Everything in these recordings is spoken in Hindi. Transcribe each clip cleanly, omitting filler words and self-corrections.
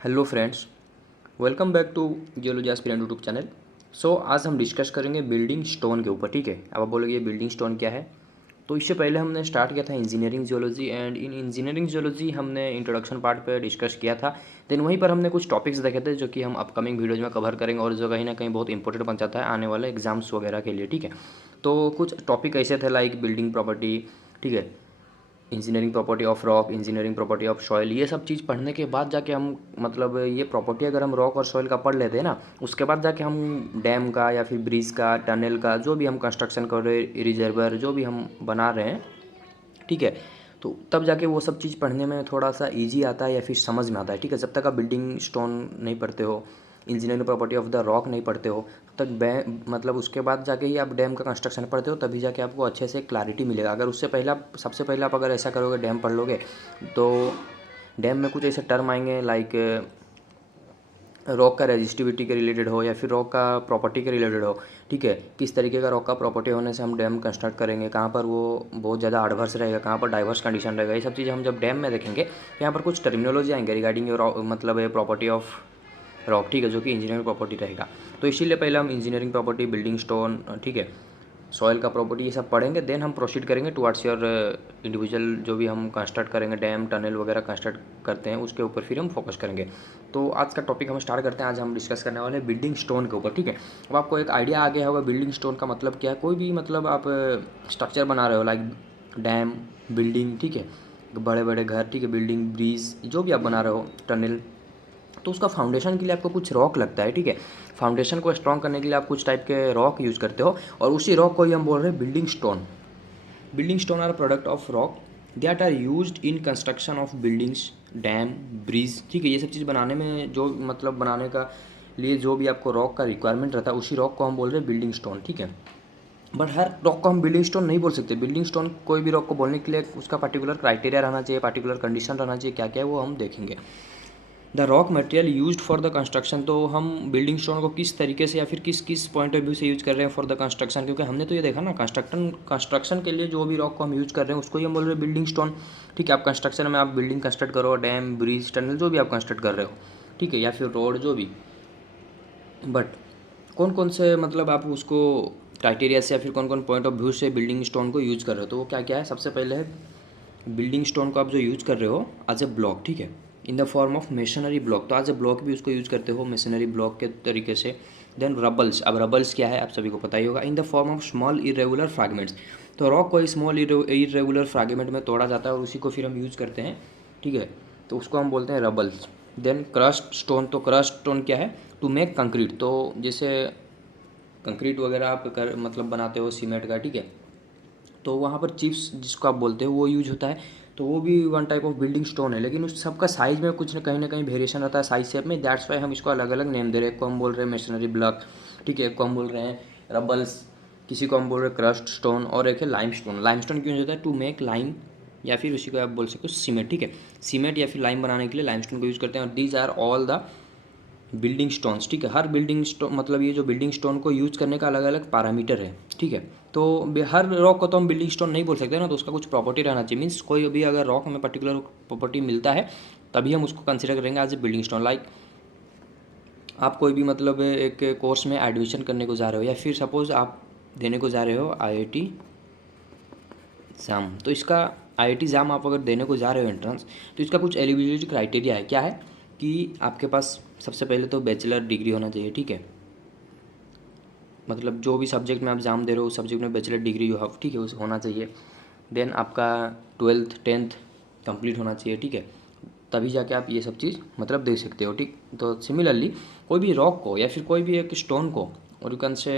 Hello friends, welcome back to geology aspirant YouTube channel. आज हम डिस्कस करेंगे बिल्डिंग स्टोन के ऊपर। ठीक है, अब आप बोलोगे ये बिल्डिंग स्टोन क्या है। तो इससे पहले हमने स्टार्ट किया था engineering geology, and in engineering geology हमने इंट्रोडक्शन पार्ट पे डिस्कस किया था। देन वहीं पर हमने कुछ टॉपिक्स देखे थे जो कि हम अपकमिंग वीडियोज में कवर करेंगे और जो कहीं ना कहीं बहुत इंपॉर्टेंट बन जाता है आने वाले एग्जाम्स वगैरह के लिए। ठीक है, तो कुछ टॉपिक ऐसे थे लाइक बिल्डिंग प्रॉपर्टी, ठीक है, engineering property of rock, engineering property of soil. ये सब चीज़ पढ़ने के बाद जाके हम मतलब ये प्रॉपर्टी अगर हम रॉक और सॉइल का पढ़ लेते हैं ना, उसके बाद जाके हम डैम का या फिर ब्रिज का, टनल का, जो भी हम कंस्ट्रक्शन कर रहे हैं, रिजर्वर जो भी हम बना रहे हैं, ठीक है, तो तब जाके वो सब चीज़ पढ़ने में थोड़ा सा इजी आता है या फिर समझ में आता है। ठीक है, जब तक आप बिल्डिंग स्टोन नहीं पढ़ते हो, engineering property of the rock नहीं पढ़ते हो, तब तक मतलब उसके बाद जाके ही आप डैम का कंस्ट्रक्शन पढ़ते हो, तभी जाके आपको अच्छे से क्लैरिटी मिलेगा। अगर उससे पहले आप सबसे पहले आप अगर ऐसा करोगे, डैम पढ़ लोगे, तो डैम में कुछ ऐसे टर्म आएंगे लाइक रॉक का रेजिस्टिविटी के रिलेटेड हो या फिर रॉक का प्रॉपर्टी के रिलेटेड हो। ठीक है, किस तरीके का रॉक का प्रॉपर्टी होने से हम डैम कंस्ट्रक्ट करेंगे, कहाँ पर वो बहुत ज़्यादा एडवर्स रहेगा, कहाँ पर डाइवर्स कंडीशन रहेगा, ये सब चीज़ें हम जब डैम में देखेंगे। यहाँ पर कुछ टर्मिनोलॉजी आएंगे रिगार्डिंग मतलब प्रॉपर्टी ऑफ रॉक, ठीक है, जो कि इंजीनियरिंग प्रॉपर्टी रहेगा। तो इसीलिए पहले हम इंजीनियरिंग प्रॉपर्टी, बिल्डिंग स्टोन, ठीक है, सॉइल का प्रॉपर्टी, ये सब पढ़ेंगे। देन हम प्रोसीड करेंगे टुवर्ड्स योर इंडिविजुअल जो भी हम कंस्ट्रक्ट करेंगे, डैम टनल वगैरह कंस्ट्रक्ट करते हैं, उसके ऊपर फिर हम फोकस करेंगे। तो आज का टॉपिक हम स्टार्ट करते हैं। आज हम डिस्कस करने वाले हैं बिल्डिंग स्टोन के ऊपर। ठीक है, अब आपको एक आइडिया आ गया होगा बिल्डिंग स्टोन का मतलब क्या है। कोई भी मतलब आप स्ट्रक्चर बना रहे हो लाइक डैम, बिल्डिंग, ठीक है, बड़े बड़े घर, ठीक है, बिल्डिंग, ब्रिज, जो भी आप बना रहे हो, टनल, तो उसका फाउंडेशन के लिए आपको कुछ रॉक लगता है। ठीक है, फाउंडेशन को स्ट्रॉन्ग करने के लिए आप कुछ टाइप के रॉक यूज़ करते हो, और उसी रॉक को ही हम बोल रहे हैं building stone. Building stone are product of rock that are used in construction of buildings, dam, bridge. ठीक है, ये सब चीज़ बनाने में जो मतलब बनाने का लिए जो भी आपको रॉक का रिक्वायरमेंट रहता है, उसी रॉक को हम बोल रहे हैं बिल्डिंग स्टोन। ठीक है, बट हर रॉक को हम बिल्डिंग स्टोन नहीं बोल सकते। बिल्डिंग स्टोन कोई भी रॉक को बोलने के लिए उसका पर्टिकुलर क्राइटेरिया रहना चाहिए, पर्टिकुलर कंडीशन रहना चाहिए, क्या क्या है वो हम देखेंगे। The rock material used for the construction, तो हम बिल्डिंग स्टोन को किस तरीके से या फिर किस किस पॉइंट ऑफ व्यू से यूज़ कर रहे हैं फॉर द कंस्ट्रक्शन, क्योंकि हमने तो ये देखा ना, कंस्ट्रक्शन के लिए जो भी रॉक को हम यूज़ कर रहे हैं उसको ही हम बोल रहे हैं बिल्डिंग स्टोन। ठीक है, आप कंस्ट्रक्शन में आप बिल्डिंग कंस्ट्रक्ट करो, डैम, ब्रिज, टनल, जो भी आप कंस्ट्रक्ट कर रहे हो, ठीक है, या फिर रोड, जो भी। बट कौन कौन से मतलब आप उसको क्राइटेरिया से या फिर कौन कौन पॉइंट ऑफ व्यू से बिल्डिंग स्टोन को यूज़ कर रहे हो, तो वो क्या क्या है। सबसे पहले है बिल्डिंग स्टोन को आप जो यूज़ कर रहे हो एज ए ब्लॉक, ठीक है, in the form of masonry block, तो एज ए ब्लॉक भी उसको यूज़ करते हो मेशनरी ब्लॉक के तरीके से। देन रबल्स, अब रबल्स क्या है आप सभी को पता ही होगा, in the form of small irregular fragments, तो रॉक को स्मॉल इरेगुलर फ्रैगमेंट में तोड़ा जाता है और उसी को फिर हम यूज़ करते हैं। ठीक है, तो उसको हम बोलते हैं रबल्स। देन क्रस्ट स्टोन, तो क्रस्ट स्टोन क्या है, टू मेक कंक्रीट, तो जैसे कंक्रीट वगैरह आप कर मतलब बनाते हो सीमेंट का, ठीक है, तो वहाँ पर चिप्स जिसको आप बोलते हो वो यूज होता है, तो वो भी one type of building stone है। लेकिन उस सबका साइज़ में कुछ ना कहीं वेरिएशन रहता है साइज शेप में, दैट्स वाई हम इसको अलग अलग नेम दे रहे हैं। एक को हम बोल रहे हैं मेशनरी ब्लॉक, ठीक है, एक को हम बोल रहे हैं रबल्स, किसी को हम बोल रहे हैं क्रस्ट स्टोन, और एक है लाइम स्टोन। लाइम स्टोन क्यों होता है, टू मेक लाइम, या फिर उसी को आप बोल सकते हो सीमेंट। ठीक है, सीमेंट या फिर लाइम बनाने के लिए लाइम स्टोन को यूज़ करते हैं। और these are all the building stones. ठीक है, हर बिल्डिंग स्टोन मतलब ये जो बिल्डिंग स्टोन को यूज़ करने का अलग अलग पैरामीटर है। ठीक है, तो हर रॉक को तो हम बिल्डिंग स्टोन नहीं बोल सकते ना, तो उसका कुछ प्रॉपर्टी रहना चाहिए। मीन्स कोई भी अगर रॉक हमें पर्टिकुलर प्रॉपर्टी मिलता है तभी हम उसको कंसिडर करेंगे as a building stone. Like आप कोई भी मतलब एक कोर्स में एडमिशन करने को जा रहे हो, या फिर सपोज आप देने को जा रहे हो IIT एग्ज़ाम, तो इसका IIT एग्ज़ाम आप अगर देने को जा रहे हो एंट्रेंस, तो इसका कुछ एलिजिबिलिटी क्राइटेरिया है। क्या है कि आपके पास सबसे पहले तो बैचलर डिग्री होना चाहिए। ठीक है, मतलब जो भी सब्जेक्ट में आप एग्ज़ाम दे रहे हो उस सब्जेक्ट में बैचलर डिग्री यू हैव, ठीक है, उस होना चाहिए। देन आपका 12th 10th कंप्लीट होना चाहिए। ठीक है, तभी जाके आप ये सब चीज़ मतलब दे सकते हो। ठीक, तो सिमिलरली कोई भी रॉक को या फिर कोई भी एक स्टोन को, और यू कैन से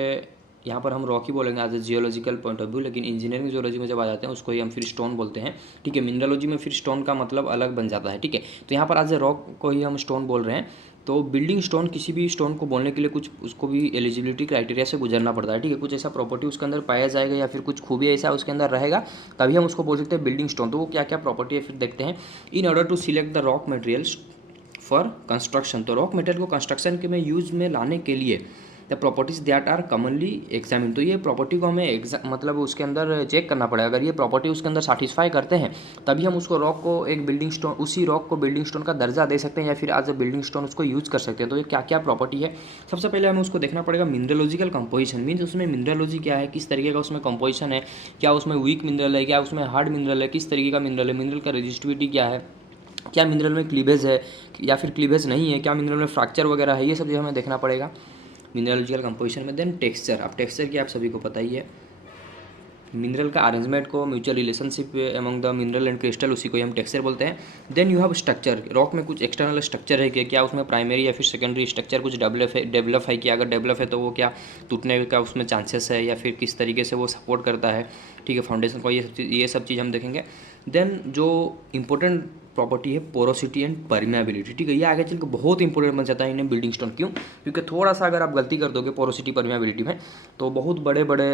यहाँ पर हम रॉक ही बोलेंगे as a geological point of view, लेकिन इंजीनियरिंग जियोलॉजी में जब आ जाते हैं उसको ही हम फिर स्टोन बोलते हैं। ठीक है, मिनरलोजी में फिर स्टोन का मतलब अलग बन जाता है। ठीक है, तो यहाँ पर एज ए रॉक को ही हम स्टोन बोल रहे हैं। तो बिल्डिंग स्टोन, किसी भी स्टोन को बोलने के लिए कुछ उसको भी एलिजिबिलिटी क्राइटेरिया से गुजरना पड़ता है। ठीक है, कुछ ऐसा प्रॉपर्टी उसके अंदर पाया जाएगा या फिर कुछ खूबी ऐसा उसके अंदर रहेगा, तभी हम उसको बोल सकते हैं बिल्डिंग स्टोन। तो वो क्या क्या प्रॉपर्टी है फिर देखते हैं। In order to select the rock materials for construction, तो रॉक मटेरियल को कंस्ट्रक्शन के में यूज में लाने के लिए the properties that are commonly examine. तो ये प्रॉपर्टी को हमें मतलब उसके अंदर चेक करना पड़ेगा। अगर ये प्रॉपर्टी उसके अंदर सेटिस्फाई करते हैं तभी हम उसको रॉक को एक बिल्डिंग स्टोन, उसी रॉक को बिल्डिंग स्टोन का दर्जा दे सकते हैं या फिर एज अ बिल्डिंग स्टोन उसको यूज़ कर सकते हैं। तो ये क्या क्या प्रॉपर्टी है, सबसे पहले हमें उसको देखना पड़ेगा मिनरलोजिकल कंपोजिशन। मीन्स उसमें मिनरलोजी क्या है, किस तरीके का उसमें कंपोजिशन है, क्या उसमें वीक मिनरल है, क्या उसमें हार्ड मिनरल है, किस तरीके का मिनरल है, मिनरल का रेजिस्टिविटी क्या है, क्या मिनरल में क्लीवेज है या फिर क्लीवेज नहीं है, क्या मिनरल में फ्रैक्चर वगैरह है, ये सब चीज़ हमें देखना पड़ेगा मिनरलोजिकल कंपोजिशन में। देन टेक्सचर, अब टेक्सचर की आप सभी को पता ही है, मिनरल का अरेंजमेंट को, mutual relationship among the mineral and crystal, उसी को हम टेक्सचर बोलते हैं। Then you have structure, rock में कुछ एक्सटर्नल स्ट्रक्चर है क्या उसमें प्राइमरी या फिर सेकेंडरी स्ट्रक्चर कुछ डेवलप है क्या, अगर डेवलप है तो वो क्या टूटने का उसमें चांसेस है या फिर किस तरीके से वो सपोर्ट करता है, ठीक है, फाउंडेशन को, ये सब चीज़ हम देखेंगे। देन जो इंपॉर्टेंट प्रॉपर्टी है पोरोसिटी एंड परमेबिलिटी, ठीक है, ये आगे चल के बहुत इंपॉर्टेंट बन जाता है इन्हें बिल्डिंग स्टोन। क्यों? क्योंकि थोड़ा सा अगर आप गलती कर दोगे पोरोसिटी परमेबिलिटी में तो बहुत बड़े बड़े,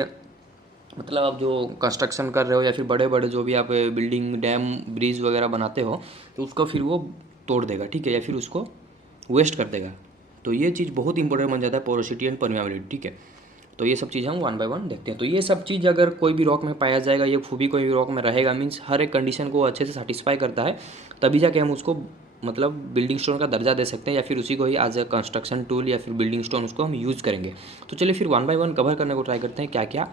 मतलब आप जो कंस्ट्रक्शन कर रहे हो या फिर बड़े बड़े जो भी आप बिल्डिंग, डैम, ब्रिज वगैरह बनाते हो तो उसको फिर वो तोड़ देगा, ठीक है, या फिर उसको वेस्ट कर देगा। तो ये चीज़ बहुत इंपॉर्टेंट बन जाता है पोरोसिटी एंड परमेबिलिटी, ठीक है। तो ये सब चीज़ हम वन बाय वन देखते हैं। तो ये सब चीज़ अगर कोई भी रॉक में पाया जाएगा, ये खूबी कोई भी रॉक में रहेगा, मीन्स हर एक कंडीशन को अच्छे से सेटिस्फाई करता है, तभी जाके हम उसको मतलब बिल्डिंग स्टोन का दर्जा दे सकते हैं या फिर उसी को ही एज अ कंस्ट्रक्शन टूल या फिर बिल्डिंग स्टोन उसको हम यूज़ करेंगे। तो चलिए फिर वन बाय वन कवर करने को ट्राई करते हैं, क्या क्या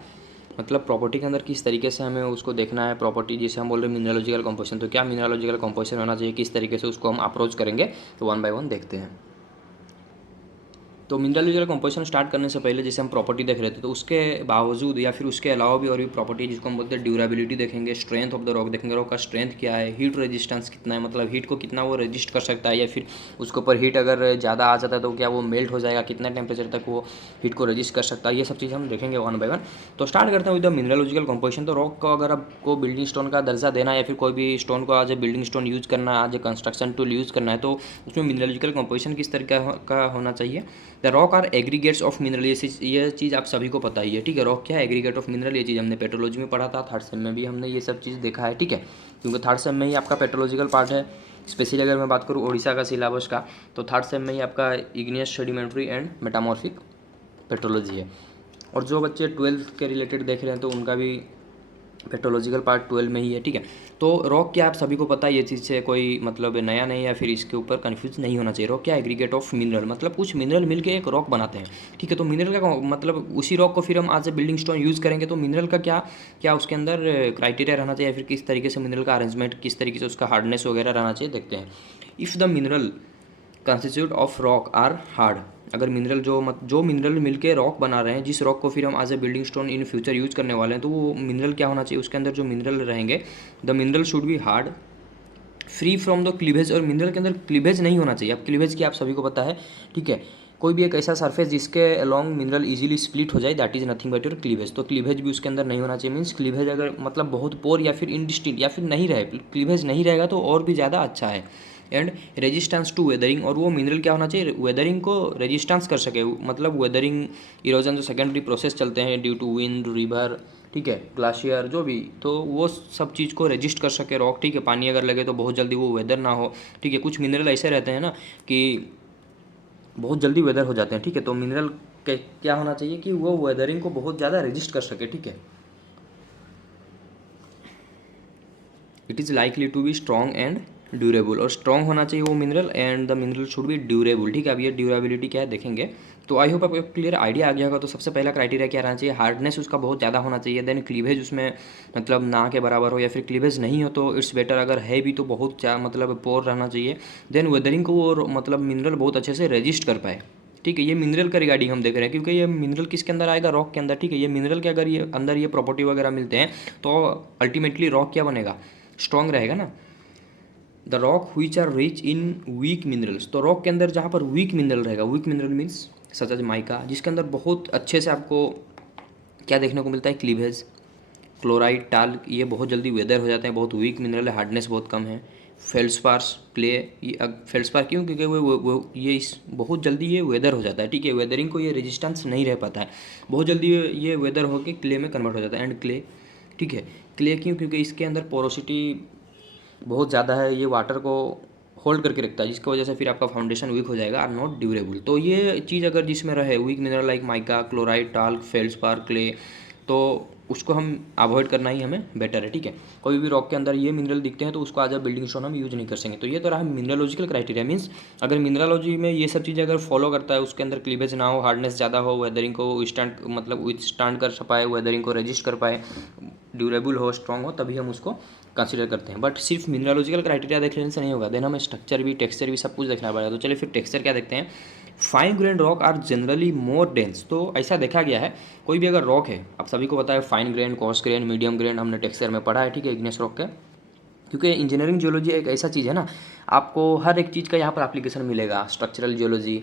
मतलब प्रॉपर्टी के अंदर किस तरीके से हमें उसको देखना है। प्रॉपर्टी जैसे हम बोल रहे हैं मिनरलोजिकल कंपोजिशन, तो क्या मिनरलोजिकल कंपोजिशन होना चाहिए, किस तरीके से उसको हम अप्रोच करेंगे, तो वन बाय वन देखते हैं। तो मिनरलोजिकल कंपोजिशन स्टार्ट करने से पहले जैसे हम प्रॉपर्टी देख रहे थे, तो उसके बावजूद या फिर उसके अलावा भी और भी प्रॉपर्टी जिसको हम बोलते हैं ड्यूरेबिलिटी देखेंगे, स्ट्रेंथ ऑफ द रॉक देखेंगे, रॉक का स्ट्रेंथ क्या है, हीट रेजिस्टेंस कितना है, मतलब हीट को कितना वो रेजिस्ट कर सकता है, या फिर उसके ऊपर हीट अगर ज़्यादा आ जाता है तो क्या वो मेल्ट हो जाएगा, कितना टेम्परेचर तक वो हीट को रेजिस्ट कर सकता है, ये सब चीज़ हम देखेंगे वन बाय वन। तो स्टार्ट करते हैं विद द मिनरलोजिकल कंपोजिशन। तो रॉक को अगर आपको बिल्डिंग स्टोन का दर्जा देना है या फिर कोई भी स्टोन को आज ए बिल्डिंग स्टोन यूज़ करना है, आज ए कंस्ट्रक्शन टूल यूज़ करना है, तो उसमें मिनरलोजिकल कंपोजिशन किस तरीके का होना चाहिए। The rock are aggregates of mineral, ये चीज़ आप सभी को पता ही है, ठीक है। रॉक क्या है, एग्रीगेट ऑफ मिनरल, ये चीज़ हमने पेट्रोलॉजी में पढ़ा था, थर्ड सेम में भी हमने ये सब चीज़ देखा है, ठीक है, क्योंकि थर्ड सेम में ही आपका पेट्रोलॉजिकल पार्ट है। स्पेशली अगर मैं बात करूँ उड़ीसा का सिलेबस का, तो थर्ड सेम में ही आपका igneous, sedimentary and metamorphic petrology है। और जो बच्चे 12th के रिलेटेड देख रहे हैं तो उनका भी पेट्रोलॉजिकल पार्ट 12 में ही है, ठीक है। तो रॉक क्या आप सभी को पता है, ये चीज़ से कोई मतलब नया नहीं या फिर इसके ऊपर कन्फ्यूज नहीं होना चाहिए। रॉक क्या, एग्रीगेट ऑफ मिनरल, मतलब कुछ मिनरल मिलके एक रॉक बनाते हैं, ठीक है। तो मिनरल का मतलब उसी रॉक को फिर हम आज ए बिल्डिंग स्टोन यूज़ करेंगे, तो मिनरल का क्या क्या उसके अंदर क्राइटेरिया रहना चाहिए, फिर किस तरीके से मिनरल का अरेंजमेंट, किस तरीके से उसका हार्डनेस वगैरह रहना चाहिए, देखते हैं। If the mineral constitute of rock are hard, अगर मिनरल जो मिनरल मिलके रॉक बना रहे हैं, जिस रॉक को फिर हम as a building stone in future use करने वाले हैं, तो वो मिनरल क्या होना चाहिए, उसके अंदर जो मिनरल रहेंगे, the mineral should B hard, free from the cleavage, और मिनरल के अंदर क्लीवेज नहीं होना चाहिए। अब क्लीवेज की आप सभी को पता है, ठीक है, कोई भी एक ऐसा सरफेस जिसके अलॉन्ग मिनरल इजीली स्प्लिट हो जाए, that is nothing but your cleavage. तो क्लीवेज भी उसके अंदर नहीं होना चाहिए। मीन्स क्लीवेज अगर मतलब बहुत पोर या फिर इनडिस्टिंक्ट या फिर नहीं रहे, क्लीवेज नहीं रहेगा तो और भी ज़्यादा अच्छा है। एंड रेजिस्टेंस टू वेदरिंग, और वो मिनरल क्या होना चाहिए, वेदरिंग को रेजिस्टेंस कर सके, मतलब वेदरिंग, इरोजन, जो सेकेंडरी प्रोसेस चलते हैं ड्यू टू विंड, रिवर, ठीक है, ग्लाशियर, जो भी, तो वो सब चीज़ को रेजिस्ट कर सके रॉक, ठीक है। पानी अगर लगे तो बहुत जल्दी वो वेदर ना हो, ठीक है। कुछ मिनरल ऐसे रहते हैं ना कि बहुत जल्दी वेदर हो जाते हैं, ठीक है। तो मिनरल क्या होना चाहिए कि वो वेदरिंग को बहुत ज़्यादा रेजिस्ट कर सके, ठीक है। It is likely to be strong and durable, और स्ट्रॉन्ग होना चाहिए वो mineral, and the mineral should be durable, ठीक है। अब ये ड्यूरेबिलिटी क्या है देखेंगे। तो आई होप आपको क्लियर आइडिया आ गया होगा। तो सबसे पहला क्राइटेरिया क्या रहना चाहिए, हार्डनेस उसका बहुत ज़्यादा होना चाहिए। देन क्लीवेज उसमें मतलब ना के बराबर हो, या फिर क्लीवेज नहीं हो तो इट्स बेटर, अगर है भी तो बहुत मतलब पोर रहना चाहिए। देन वेदरिंग को वो मतलब मिनरल बहुत अच्छे से रेजिस्ट कर पाए, ठीक है। ये मिनरल का रिगार्डिंग हम देख रहे हैं, क्योंकि ये मिनरल किसके अंदर आएगा, रॉक के अंदर, ठीक है। ये मिनरल के अगर ये अंदर ये प्रॉपर्टी वगैरह मिलते हैं तो अल्टीमेटली रॉक क्या बनेगा, स्ट्रॉन्ग रहेगा ना। The rock which are rich in weak minerals, तो रॉक के अंदर जहाँ पर वीक मिनरल रहेगा, weak mineral means such as mica, जिसके अंदर बहुत अच्छे से आपको क्या देखने को मिलता है, क्लीवेज, क्लोराइड, टाल, ये बहुत जल्दी वेदर हो जाते हैं, बहुत वीक मिनरल है, हार्डनेस बहुत कम है। फेल्सपार्स, क्ले, ये फेल्सपार क्यों, क्योंकि वो ये इस बहुत जल्दी ये वेदर हो जाता है, ठीक है। वेदरिंग को ये रेजिस्टेंस नहीं रह पाता है, बहुत जल्दी ये वेदर होकर क्ले में कन्वर्ट हो जाता है। एंड क्ले, ठीक है, क्ले क्यों, क्योंकि इसके अंदर पोरोसिटी बहुत ज़्यादा है, ये वाटर को होल्ड करके रखता है, जिसकी वजह से फिर आपका फाउंडेशन वीक हो जाएगा, आर नॉट ड्यूरेबल। तो ये चीज़ अगर जिसमें रहे weak mineral like mica, chloride, talc, feldspar, clay, तो उसको हम अवॉइड करना ही हमें बेटर है, ठीक है। कोई भी रॉक के अंदर ये मिनरल दिखते हैं तो उसको एज अ बिल्डिंग स्टोन हम यूज नहीं कर सकेंगे। तो ये तो रहा मिनरलॉजिकल क्राइटेरिया, मीन्स अगर मिनरलॉजी में ये सब चीज़ें अगर फॉलो करता है, उसके अंदर क्लीवेज ना हो, हार्डनेस ज़्यादा हो, वेदरिंग को स्टैंड मतलब विथस्टैंड कर पाए, वेदरिंग को रजिस्ट कर पाए, ड्यूरेबल हो, स्ट्रॉन्ग हो, तभी हम उसको कंसिडर करते हैं। बट सिर्फ मिनरलॉजिकल क्राइटेरिया देख लेने से नहीं होगा, देन हमें स्ट्रक्चर भी, टेक्सचर भी, सब कुछ देखना पड़ेगा। तो चलिए फिर टेक्सचर क्या देखते हैं। Fine grain rock are generally more dense. तो ऐसा देखा गया है, कोई भी अगर रॉक है, आप सभी को पता है fine grain, coarse grain, medium grain, हमने टेक्सचर में पढ़ा है, ठीक है, इग्नेस रॉक का। क्योंकि इंजीनियरिंग जियोलॉजी एक ऐसा चीज़ है ना, आपको हर एक चीज़ का यहाँ पर एप्लीकेशन मिलेगा। स्ट्रक्चरल जियोलॉजी,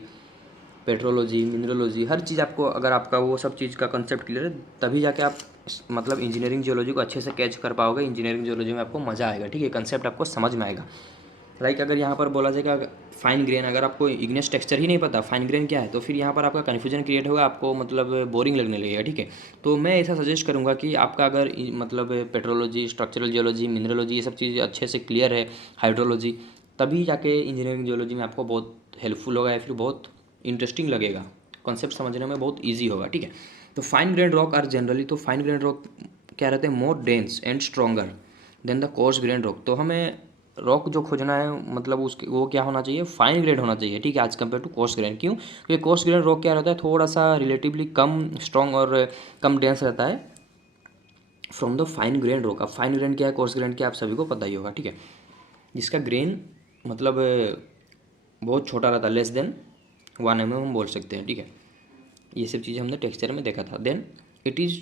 पेट्रोलॉजी, मिनरलॉजी, हर चीज़ आपको, अगर आपका वो सब चीज़ का कंसेप्ट क्लियर है, तभी जाके आप मतलब इंजीनियरिंग जियोलॉजी को अच्छे से कैच कर पाओगे। इंजीनियरिंग जियोलॉजी में आपको मज़ा आएगा, ठीक है, कंसेप्ट आपको समझ में आएगा। लाइक अगर यहाँ पर बोला जाएगा फाइन ग्रेन, अगर आपको इग्नेस टेक्सचर ही नहीं पता फाइन ग्रेन क्या है, तो फिर यहाँ पर आपका कन्फ्यूजन क्रिएट होगा, आपको मतलब बोरिंग लगने लगेगा, ठीक है। तो मैं ऐसा सजेस्ट करूँगा कि आपका अगर मतलब पेट्रोलॉजी, स्ट्रक्चरल जियोलॉजी, मिनरलॉजी, ये सब चीज़ अच्छे से क्लियर है, हाइड्रोलॉजी, तभी जाके इंजीनियरिंग जियोलॉजी में आपको बहुत हेल्पफुल होगा या फिर बहुत इंटरेस्टिंग लगेगा, कॉन्सेप्ट समझने में बहुत ईजी होगा, ठीक है। तो fine grain rock are generally, तो फाइन ग्रेन रॉक क्या रहते हैं, more dense and stronger than the coarse grain rock. तो हमें रॉक जो खोजना है, मतलब उसके वो क्या होना चाहिए, फाइन ग्रेन होना चाहिए, ठीक है, as compare to coarse grain. क्यों? क्योंकि कोर्स ग्रेन रॉक क्या रहता है, थोड़ा सा रिलेटिवली कम स्ट्रॉन्ग और कम डेंस रहता है from the fine grain rock. अब फाइन ग्रेन क्या है, कोर्स ग्रेन क्या है, आप सभी को पता ही होगा, ठीक है। जिसका ग्रेन मतलब बहुत छोटा रहता है, लेस देन 1 mm हम बोल सकते हैं, ठीक है। ये सब चीज़ें हमने टेक्सचर में देखा था। Then it is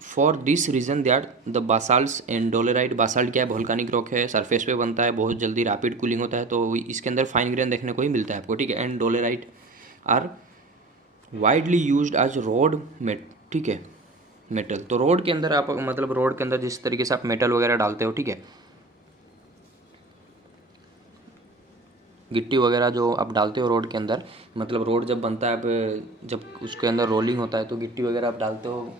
for this reason that the basalts and dolerite, basalt क्या है, वोल्केनिक रॉक है, सरफेस पे बनता है, बहुत जल्दी रैपिड कूलिंग होता है, तो इसके अंदर फाइन ग्रेन देखने को ही मिलता है आपको, ठीक है। And dolerite are widely used as road met, ठीक है, मेटल। तो रोड के अंदर आप मतलब रोड के अंदर जिस तरीके से आप मेटल वगैरह डालते हो, ठीक है, गिट्टी वगैरह जो आप डालते हो रोड के अंदर, मतलब रोड जब बनता है, आप जब उसके अंदर रोलिंग होता है तो गिट्टी वगैरह आप डालते हो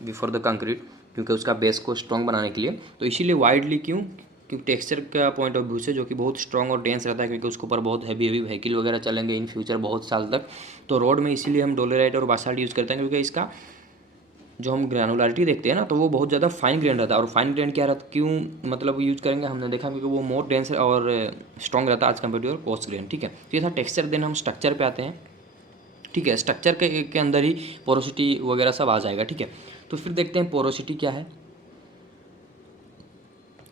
बिफोर द कंक्रीट, क्योंकि उसका बेस को स्ट्रॉन्ग बनाने के लिए। तो इसीलिए वाइडली, क्यों? क्योंकि टेक्सचर का पॉइंट ऑफ व्यू से, जो कि बहुत स्ट्रॉन्ग और डेंस रहता है, क्योंकि उसके ऊपर बहुत हैवी हैवी व्हीकल वगैरह चलेंगे इन फ्यूचर बहुत साल तक। तो रोड में इसीलिए हम डोलेराइट और बासाल्ट यूज़ करते हैं, क्योंकि इसका जो हम ग्रैनुलारिटी देखते हैं ना, तो वो बहुत ज़्यादा फाइन ग्रेन रहता है। और फाइन ग्रेन क्या रहता है, क्यों मतलब यूज करेंगे, हमने देखा क्योंकि वो मोर डेंस और स्ट्रॉन्ग रहता है आज कम्पेयर टू कोर्स ग्रेन, ठीक है। तो ये था टेक्सचर। देन हम स्ट्रक्चर पे आते हैं, ठीक है। स्ट्रक्चर के अंदर ही पोरोसिटी वगैरह सब आ जाएगा, ठीक है। तो फिर देखते हैं पोरोसिटी क्या है।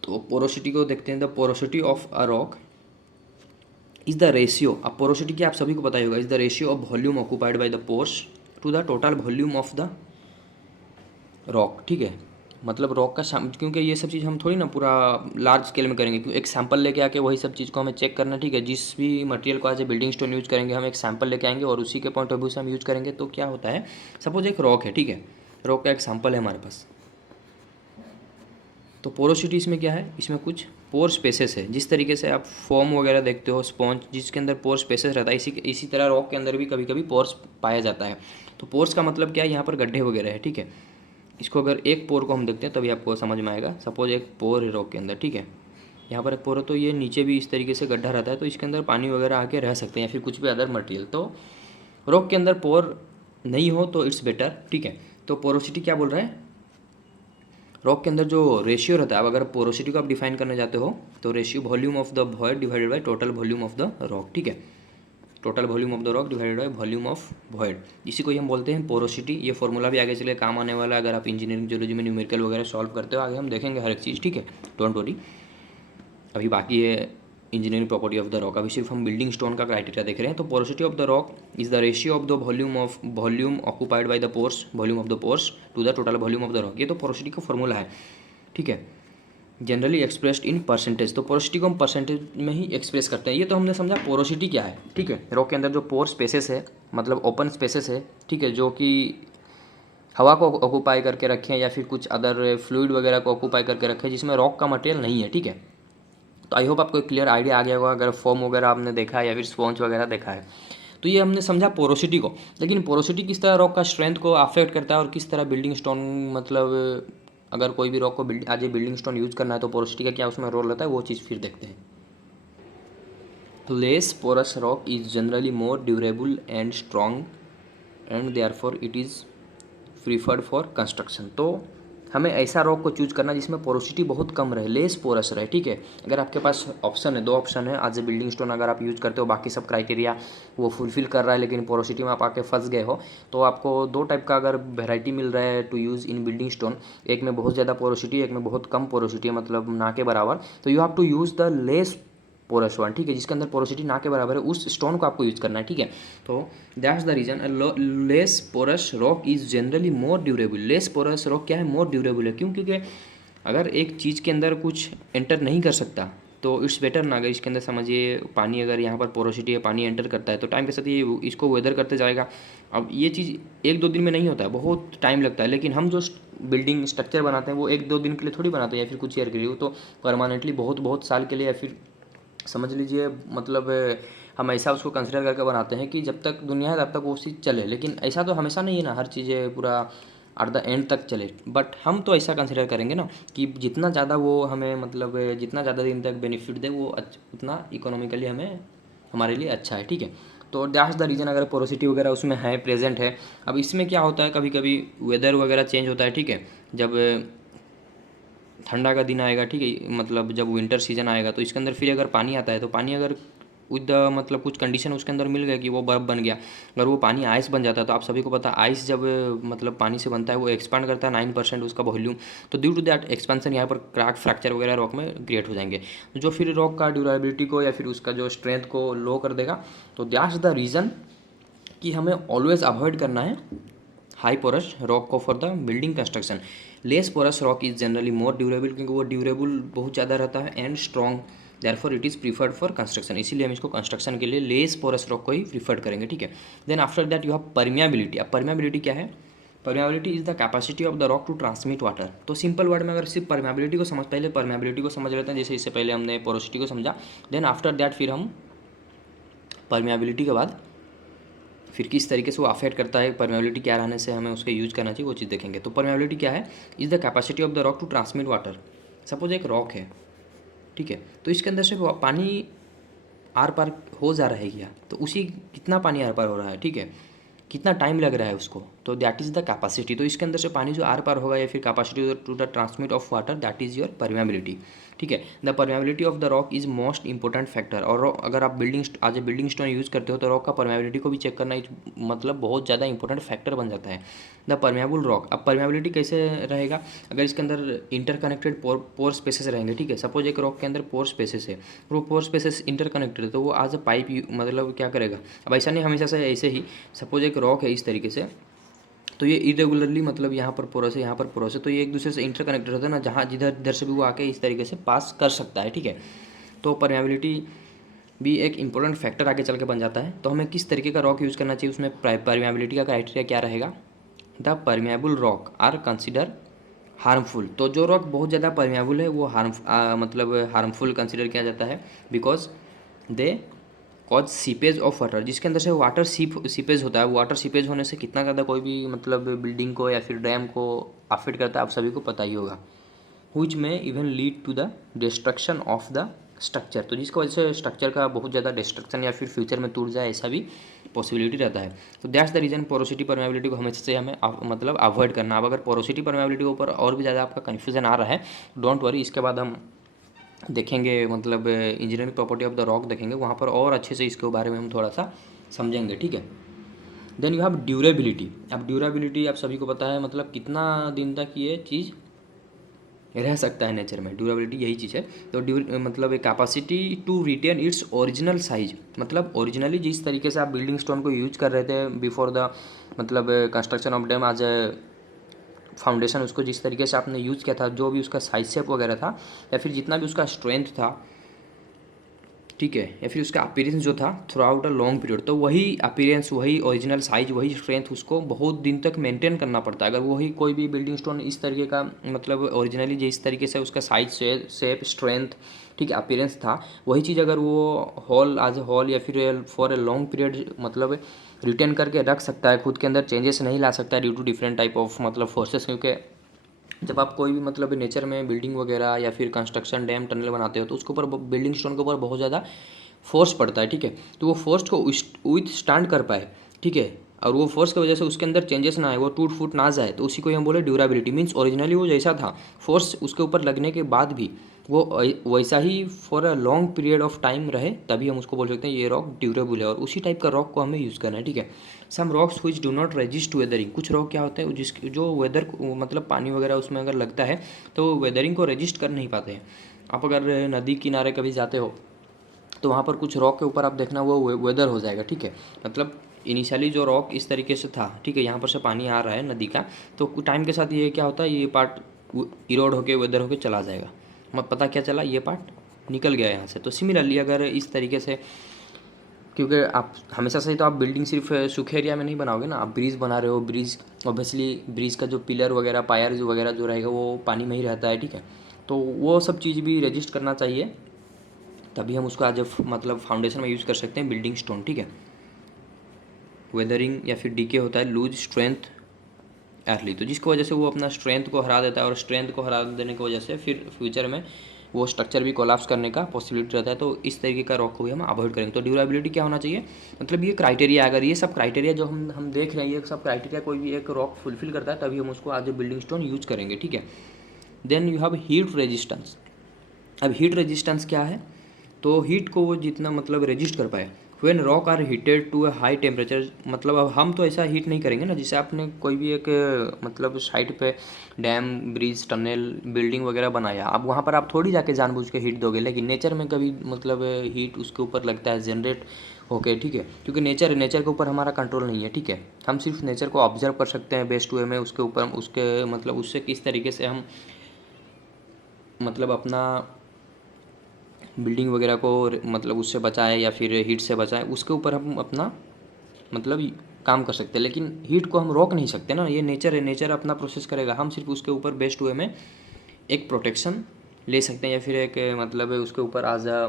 तो पोरोसिटी को देखते हैं। The porosity of a rock is the ratio. अब पोरोसिटी क्या आप सभी को पता ही होगा, is the ratio of volume occupied by the pores to the total volume of the rock, ठीक है। मतलब रॉक का क्योंकि ये सब चीज़ हम थोड़ी ना पूरा लार्ज स्केल में करेंगे, क्योंकि एक सैंपल लेके आके वही सब चीज़ को हमें चेक करना, ठीक है। जिस भी मटेरियल को as a building stone use करेंगे, हम एक सैंपल लेके आएंगे और उसी के पॉइंट ऑफ व्यू से हम यूज़ करेंगे। तो क्या होता है, सपोज एक रॉक है, ठीक है, रॉक का एक सैंपल है हमारे पास। तो पोरोसिटी इसमें क्या है, इसमें कुछ पोर स्पेसेस है। जिस तरीके से आप फॉर्म वगैरह देखते हो स्पॉन्ज, जिसके अंदर पोर स्पेसेस रहता है, इसी तरह रॉक के अंदर भी कभी कभी पोर्स पाया जाता है। तो पोर्स का मतलब क्या है, यहाँ पर गड्ढे वगैरह है, ठीक है। इसको अगर एक पोर को हम देखते हैं तभी आपको समझ में आएगा। सपोज एक पोर है रॉक के अंदर, ठीक है, यहाँ पर एक पोर है, तो ये नीचे भी इस तरीके से गड्ढा रहता है, तो इसके अंदर पानी वगैरह आके रह सकते हैं या फिर कुछ भी अदर मटेरियल। तो रॉक के अंदर पोर नहीं हो तो इट्स बेटर, ठीक है। तो पोरोसिटी क्या बोल रहा है, रॉक के अंदर जो रेशियो रहता है, अब अगर पोरोसिटी को आप डिफाइन करने जाते हो तो ratio volume of the void divided by total volume of the rock, ठीक है। Total volume of the rock divided by volume of void, इसी को ही हम बोलते हैं पोरोसिटी। ये फॉर्मूला भी आगे चले काम आने वाला है, अगर आप इंजीनियरिंग जियोलॉजी में न्यूमेरिकल वगैरह सॉल्व करते हो, आगे हम देखेंगे हर एक चीज़, ठीक है, डोंट वरी। अभी बाकी है engineering property of the rock, अभी सिर्फ हम बिल्डिंग स्टोन का क्राइटेरिया देख रहे हैं। तो porosity of the rock is the ratio of the volume occupied by the pores, volume of the pores to the total volume of the rock. ये तो पोरोसिटी का फॉर्मूला है, ठीक है, जनरली एक्सप्रेस्ड इन परसेंटेज। तो पोरोसिटी को हम परसेंटेज में ही एक्सप्रेस करते हैं। ये तो हमने समझा पोरोसिटी क्या है, ठीक है। रॉक के अंदर जो पोर स्पेसेस है, मतलब ओपन स्पेसेस है, ठीक है, जो कि हवा को ऑक्यूपाई करके रखें या फिर कुछ अदर फ्लूइड वगैरह को ऑक्यूपाई करके रखें, जिसमें रॉक का मटेरियल नहीं है, ठीक है। तो आई होप आपको एक क्लियर आइडिया आ गया होगा, अगर फॉर्म वगैरह आपने देखा है या फिर स्पॉन्ज वगैरह देखा है। तो ये हमने समझा पोरोसिटी को। लेकिन पोरोसिटी किस तरह रॉक का स्ट्रेंथ को अफेक्ट करता है और किस तरह बिल्डिंग स्टोन, मतलब अगर कोई भी रॉक को as a building stone use करना है तो पोरोसिटी का क्या उसमें रोल रहता है, वो चीज़ फिर देखते हैं। Less porous rock is generally more durable and strong and therefore it is preferred for construction. तो हमें ऐसा रॉक को चूज करना जिसमें पोरोसिटी बहुत कम रहे, लेस पोरस रहे, ठीक है। अगर आपके पास ऑप्शन है, दो ऑप्शन है एज ए बिल्डिंग स्टोन, अगर आप यूज करते हो बाकी सब क्राइटेरिया वो फुलफिल कर रहा है लेकिन पोरोसिटी में आप आके फंस गए हो, तो आपको दो टाइप का अगर वेराइटी मिल रहा है to use in building stone, एक में बहुत ज़्यादा पोरोसिटी, एक में बहुत कम पोरोसिटी, मतलब ना के बराबर, तो you have to use the less porous one, ठीक है, जिसके अंदर पोरोसिटी ना के बराबर है, उस स्टोन को आपको यूज़ करना है, ठीक है। तो that's the reason less porous rock is generally more durable. Less porous rock क्या है, मोर ड्यूरेबल है, क्यों? क्योंकि अगर एक चीज़ के अंदर कुछ एंटर नहीं कर सकता तो इट्स बेटर ना। अगर इसके अंदर समझिए पानी, अगर यहाँ पर पोरोसिटी है, पानी एंटर करता है तो टाइम के साथ ये इसको वेदर करते जाएगा। अब ये चीज़ एक दो दिन में नहीं होता है, बहुत टाइम लगता है, लेकिन हम जो बिल्डिंग स्ट्रक्चर बनाते हैं वो एक दो दिन के लिए थोड़ी बनाते हैं या फिर कुछ ईयर के लिए, वो तो परमानेंटली बहुत बहुत साल के लिए, या फिर समझ लीजिए मतलब हम ऐसा उसको कंसिडर करके बनाते हैं कि जब तक दुनिया है तब तक वो चीज़ चले। लेकिन ऐसा तो हमेशा नहीं है ना, हर चीज़ें पूरा एट द एंड तक चले। बट हम तो ऐसा कंसिडर करेंगे ना कि जितना ज़्यादा वो हमें मतलब जितना ज़्यादा दिन तक बेनिफिट दे वो उतना इकोनॉमिकली हमें हमारे लिए अच्छा है, ठीक है। तो दैट्स द रीज़न। अगर पोरोसिटी वगैरह उसमें है, प्रेजेंट है। अब इसमें क्या होता है, कभी कभी वेदर वगैरह चेंज होता है, ठीक है। जब ठंडा का दिन आएगा, ठीक है, मतलब जब विंटर सीजन आएगा तो इसके अंदर फिर अगर पानी आता है तो पानी अगर विद द मतलब कुछ कंडीशन उसके अंदर मिल गया कि वो बर्फ़ बन गया, अगर वो पानी आइस बन जाता है तो आप सभी को पता है आइस जब मतलब पानी से बनता है वो एक्सपांड करता है 9% उसका वॉल्यूम। तो ड्यू टू दैट एक्सपेंशन यहाँ पर क्रैक फ्रैक्चर वगैरह रॉक में क्रिएट हो जाएंगे, जो फिर रॉक का ड्यूरेबिलिटी को या फिर उसका जो स्ट्रेंथ को लो कर देगा। तो दैट्स द रीज़न कि हमें ऑलवेज अवॉइड करना है हाई पोरस रॉक को for the building construction. Less porous rock is generally more durable, क्योंकि वो ड्यूरेबल बहुत ज़्यादा रहता है, and strong, therefore it is preferred for construction. इसीलिए हम इसको कंस्ट्रक्शन के लिए लेस पोरस रॉक को ही प्रीफर्ड करेंगे, ठीक है। Then after that you have permeability. अब परमियाबिलिटी क्या है? Permeability is the capacity of the rock to transmit water. तो सिंपल वर्ड में अगर सिर्फ परमियाबिलिटी को पहले परमियाबिलिटी को समझ लेते हैं, जैसे इससे पहले हमने पोरोसिटी को समझा। देन आफ्टर दैट फिर हम परमियाबिलिटी के बाद फिर किस तरीके से वो अफेक्ट करता है, परमेबिलिटी क्या रहने से हमें उसका यूज़ करना चाहिए, वो चीज़ देखेंगे। तो परमेबिलिटी क्या है? Is the capacity of the rock to transmit water. Suppose एक रॉक है, ठीक है, तो इसके अंदर से पानी आर पार हो जा रहा है क्या, तो उसी कितना पानी आर पार हो रहा है, ठीक है, कितना टाइम लग रहा है उसको, तो दैट इज़ द कैपेसिटी। तो इसके अंदर से पानी जो आर पार होगा या फिर capacity to the transmit of water, that is your permeability, ठीक है। The permeability of the rock is most important factor. और अगर आप आज ए बिल्डिंग स्टोन यूज़ करते हो तो रॉक का परमेबिलिटी को भी चेक करना मतलब बहुत ज़्यादा इंपॉर्टेंट फैक्टर बन जाता है। द परमेबल रॉक, अब परमेबिलिटी कैसे रहेगा? अगर इसके अंदर इंटरकनेक्टेड पोर स्पेसेस रहेंगे, ठीक है, सपोज एक रॉक के अंदर पोर स्पेसेस है, वो पोर स्पेसेस इंटरकनेक्टेड है, तो वो आज अ पाइप मतलब क्या करेगा? अब ऐसा नहीं हमेशा से ऐसे ही, सपोज एक रॉक है इस तरीके से, तो ये इरेगुलरली मतलब यहाँ पर पोरस है, यहाँ पर पोरस है, तो ये एक दूसरे से इंटरकनेक्टेड होता है ना, जहाँ जिधर इधर से भी वो आके इस तरीके से पास कर सकता है, ठीक है। तो परमेबिलिटी भी एक इंपॉर्टेंट फैक्टर आगे चल के बन जाता है। तो हमें किस तरीके का रॉक यूज़ करना चाहिए, उसमें परमेबिलिटी का क्राइटेरिया क्या रहेगा? The permeable rock are consider harmful. तो जो रॉक बहुत ज़्यादा परमेबल है वो मतलब हार्मफुल कंसिडर किया जाता है, because they cause seepage of water, जिसके अंदर से वाटर सीपेज होता है। वाटर सीपेज होने से कितना ज़्यादा कोई भी मतलब बिल्डिंग को या फिर डैम को अफेक्ट करता है, आप सभी को पता ही होगा। व्हिच में even lead to the destruction of the structure, तो जिसकी वजह से स्ट्रक्चर का बहुत ज़्यादा डिस्ट्रक्शन या फिर फ्यूचर में टूट जाए, ऐसा भी पॉसिबिलिटी रहता है। तो that's the reason porosity permeability को हमेशा से हमें मतलब अवॉइड करना। अब अगर पोरोसिटी परमेबिलिटी के ऊपर और भी ज़्यादा आपका कन्फ्यूजन आ रहा है, डोंट वरी, इसके बाद हम देखेंगे मतलब engineering property of the rock देखेंगे, वहाँ पर और अच्छे से इसके बारे में हम थोड़ा सा समझेंगे, ठीक है। Then you have durability. अब ड्यूरेबिलिटी आप सभी को पता है मतलब कितना दिन तक ये चीज़ रह सकता है नेचर में, ड्यूरेबिलिटी यही चीज़ है। तो मतलब capacity to retain its original size, मतलब ओरिजिनली जिस तरीके से आप बिल्डिंग स्टोन को यूज कर रहे थे बिफोर द मतलब construction of dam as a foundation, उसको जिस तरीके से आपने यूज़ किया था, जो भी उसका साइज शेप वगैरह था या फिर जितना भी उसका स्ट्रेंथ था, ठीक है, या फिर उसका अपीयरेंस जो था through out a long period, तो वही अपीयरेंस, वही ओरिजिनल साइज, वही स्ट्रेंथ उसको बहुत दिन तक मेंटेन करना पड़ता है। अगर वही कोई भी बिल्डिंग स्टोन इस तरीके का मतलब ओरिजिनली जिस तरीके से उसका साइज शेप स्ट्रेंथ, ठीक है, अपीयरेंस था, वही चीज़ अगर वो हॉल एज ए हॉल या फिर फॉर ए लॉन्ग पीरियड मतलब रिटेन करके रख सकता है, खुद के अंदर चेंजेस नहीं ला सकता है due to different type of मतलब फोर्सेस, क्योंकि जब आप कोई भी मतलब नेचर में बिल्डिंग वगैरह या फिर कंस्ट्रक्शन डैम टनल बनाते हो तो उसके ऊपर बिल्डिंग स्टोन के ऊपर बहुत ज़्यादा फोर्स पड़ता है, ठीक है। तो वो फोर्स को विथ स्टैंड कर पाए, ठीक है, और वो फोर्स की वजह से उसके अंदर चेंजेस ना आए, वो टूट फूट ना जाए, तो उसी को हम बोले ड्यूरेबिलिटी। मीन्स ओरिजिनली वो जैसा था, फोर्स उसके ऊपर लगने के बाद भी वो वैसा ही for a long period of time रहे, तभी हम उसको बोल सकते हैं ये रॉक ड्यूरेबल है। और उसी टाइप का रॉक को हमें यूज़ करना है, ठीक है। Some rocks which do not resist weathering, कुछ रॉक क्या होता है जिसके जो वेदर मतलब पानी वगैरह उसमें अगर लगता है तो वेदरिंग को रजिस्ट कर नहीं पाते हैं। आप अगर नदी किनारे कभी जाते हो तो वहाँ पर कुछ रॉक के ऊपर आप देखना वो वेदर हो जाएगा, ठीक है। मतलब इनिशियली जो रॉक इस तरीके से था, ठीक है, यहाँ पर से पानी आ रहा है नदी का, तो टाइम के साथ ये क्या होता है, ये पार्ट इरोड होके वेदर होके चला जाएगा। मत पता क्या चला, ये पार्ट निकल गया यहाँ से। तो सिमिलरली अगर इस तरीके से, क्योंकि आप हमेशा से तो आप बिल्डिंग सिर्फ सूखे एरिया में नहीं बनाओगे ना, आप ब्रिज बना रहे हो, ब्रिज ऑब्वियसली ब्रिज का जो पिलर वगैरह पायर जो वगैरह जो रहेगा वो पानी में ही रहता है, ठीक है। तो वो सब चीज़ भी रजिस्ट करना चाहिए, तभी हम उसको आज मतलब फाउंडेशन में यूज़ कर सकते हैं बिल्डिंग स्टोन, ठीक है। वेदरिंग या फिर डीके होता है लूज स्ट्रेंथ अर्ली, तो जिसकी वजह से वो अपना स्ट्रेंथ को हरा देता है, और स्ट्रेंथ को हरा देने की वजह से फिर फ्यूचर में वो स्ट्रक्चर भी कोलैप्स करने का पॉसिबिलिटी रहता है। तो इस तरीके का रॉक को भी हम अवॉइड करेंगे। तो ड्यूरेबिलिटी क्या होना चाहिए, मतलब ये क्राइटेरिया, अगर ये सब क्राइटेरिया जो हम देख रहे हैं, ये सब क्राइटेरिया कोई भी एक रॉक फुलफिल करता है, तभी हम उसको आज बिल्डिंग स्टोन यूज करेंगे, ठीक है। Then you have heat resistance. अब हीट रेजिस्टेंस क्या है, तो हीट को वो जितना मतलब रेजिस्ट कर पाए। When rock are heated to a high temperature, मतलब अब हम तो ऐसा हीट नहीं करेंगे ना, जैसे आपने कोई भी एक मतलब साइड पे डैम, ब्रिज, टनल, बिल्डिंग वगैरह बनाया, अब वहाँ पर आप थोड़ी जाके जानबूझ के हीट दोगे, लेकिन नेचर में कभी मतलब हीट उसके ऊपर लगता है जनरेट होके, ठीक है, क्योंकि नेचर के ऊपर हमारा कंट्रोल नहीं है, ठीक है। हम सिर्फ नेचर को ऑब्जर्व कर सकते हैं बेस्ट वे में, उसके ऊपर उसके मतलब उससे किस तरीके से हम मतलब अपना बिल्डिंग वगैरह को मतलब उससे बचाए या फिर हीट से बचाए, उसके ऊपर हम अपना मतलब काम कर सकते हैं। लेकिन हीट को हम रोक नहीं सकते ना, ये नेचर है, नेचर अपना प्रोसेस करेगा, हम सिर्फ उसके ऊपर बेस्ट वे में एक प्रोटेक्शन ले सकते हैं, या फिर एक मतलब उसके ऊर एज अ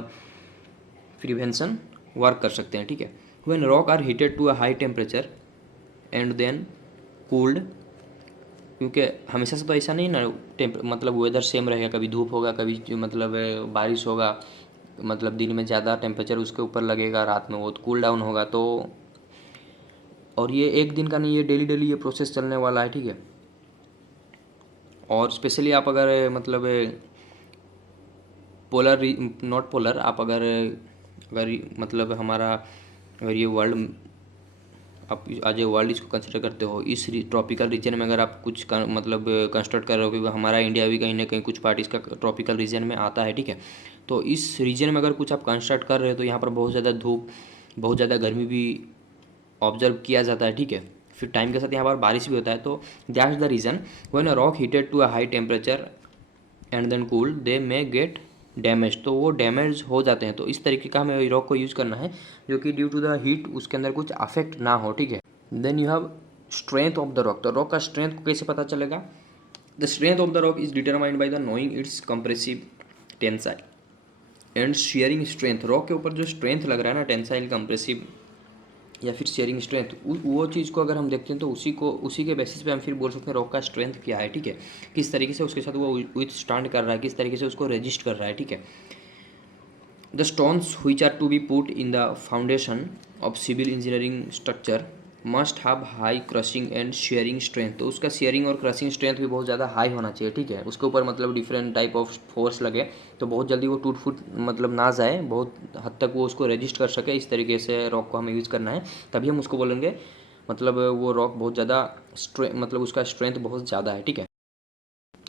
प्रिवेंशन वर्क कर सकते हैं, ठीक है। When rock are heated to a high temperature and then cooled, क्योंकि हमेशा से तो ऐसा नहीं ना मतलब वेदर सेम रहेगा, कभी धूप होगा, कभी मतलब बारिश होगा, मतलब दिन में ज़्यादा टेम्परेचर उसके ऊपर लगेगा, रात में वो कूल डाउन होगा। तो और ये एक दिन का नहीं, ये डेली डेली ये प्रोसेस चलने वाला है, ठीक है। और स्पेशली आप अगर मतलब पोलर नॉट पोलर, आप अगर अगर मतलब हमारा अगर ये वर्ल्ड आप आज वर्ल्ड इसको कंसिडर करते हो, इस ट्रॉपिकल रीजन में अगर आप कुछ मतलब कंस्ट्रक्ट कर रहे हो, क्योंकि हमारा इंडिया भी कहीं ना कहीं कुछ पार्ट इसका ट्रॉपिकल रीजन में आता है, ठीक है। तो इस रीजन में अगर कुछ आप कंस्ट्रक्ट कर रहे हो तो यहाँ पर बहुत ज़्यादा धूप, बहुत ज़्यादा गर्मी भी ऑब्जर्व किया जाता है, ठीक है। फिर टाइम के साथ यहाँ पर बारिश भी होता है। तो that's the reason when a rock heated to a high temperature and then cool they may get damage, तो वो डैमेज हो जाते हैं। तो इस तरीके का हमें रॉक को यूज़ करना है जो कि ड्यू टू द हीट उसके अंदर कुछ अफेक्ट ना हो, ठीक है। Then you have strength of the rock. तो रॉक का स्ट्रेंथ को कैसे पता चलेगा, the strength of the rock is determined by the knowing its compressive tensile and shearing strength. Rock के ऊपर जो स्ट्रेंथ लग रहा है ना, टेंसाइल, कंप्रेसिव या फिर शेयरिंग स्ट्रेंथ, वो चीज़ को अगर हम देखते हैं तो उसी के बेसिस पे हम फिर बोल सकते हैं रॉक का स्ट्रेंथ क्या है, ठीक है। किस तरीके से उसके साथ वो विथ स्टैंड कर रहा है, किस तरीके से उसको रजिस्ट कर रहा है, ठीक है। The stones which are to be put in the foundation of civil engineering structure must have high crushing and shearing strength। तो उसका शेयरिंग और क्रशिंग स्ट्रेंथ भी बहुत ज़्यादा हाई होना चाहिए, ठीक है। उसके ऊपर मतलब डिफरेंट टाइप ऑफ फोर्स लगे तो बहुत जल्दी वो टूट फूट मतलब ना जाए, बहुत हद तक वो उसको रजिस्ट कर सके। इस तरीके से रॉक को हमें यूज़ करना है, तभी हम उसको बोलेंगे मतलब वो रॉक बहुत ज़्यादा मतलब उसका स्ट्रेंथ बहुत ज़्यादा है, ठीक है।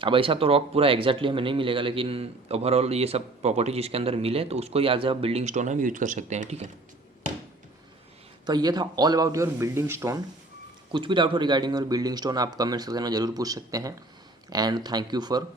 अब ऐसा तो रॉक पूरा एग्जैक्टली हमें नहीं मिलेगा, लेकिन ओवरऑल ये सब प्रॉपर्टी जिसके अंदर मिले तो उसको ही एज अ बिल्डिंग स्टोन हम यूज कर सकते हैं, ठीक है। तो ये था all about your building stone. कुछ भी डाउट हो रिगार्डिंग योर बिल्डिंग स्टोन आप कमेंट सेक्शन में ज़रूर पूछ सकते हैं। And thank you for